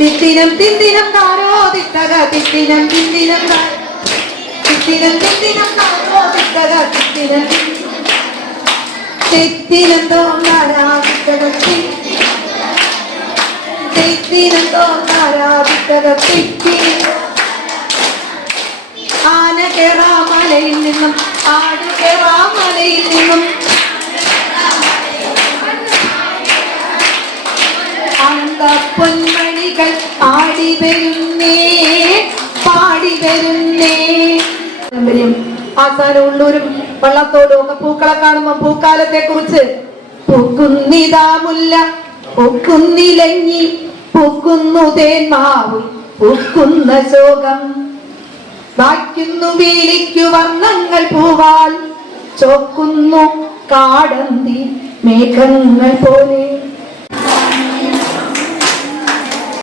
തിത്തിനം തിത്തിനം താരോ തിത്തക തിത്തിനം തിത്തിനം തിത്തിനം തിത്തിനം താരോ തിത്തക തിത്തിനം തിത്തിനം തോന്നാരാ തിത്തക തിത്തിനം തോന്നാരാ തിത്തക തിത്തിനം. ആന കേറാമലയിൽ നിന്നും ആട് കേറാമലയിൽ നിന്നും ആനന്ദ പൊന്മണികൾ ആടി വരുന്നേ പാടി വരുന്നേ. ആസാനും ഉള്ളൂരും വള്ളത്തോടും ഒക്കെ പൂക്കളെ കാണുമ്പോ പൂക്കാലത്തെ കുറിച്ച് പൂക്കുന്നിതാ മുല്ല പൂക്കുന്നിലഞ്ഞി പൂക്കുന്നു തേന്മാവ് പൂക്കുന്ന ശോകം വായിക്കുന്നു വീലിക്കു വർണ്ണങ്ങൾ പൂവാൽ ചോക്കുന്നു കാടന്തി മേഘങ്ങൾ പോലെ.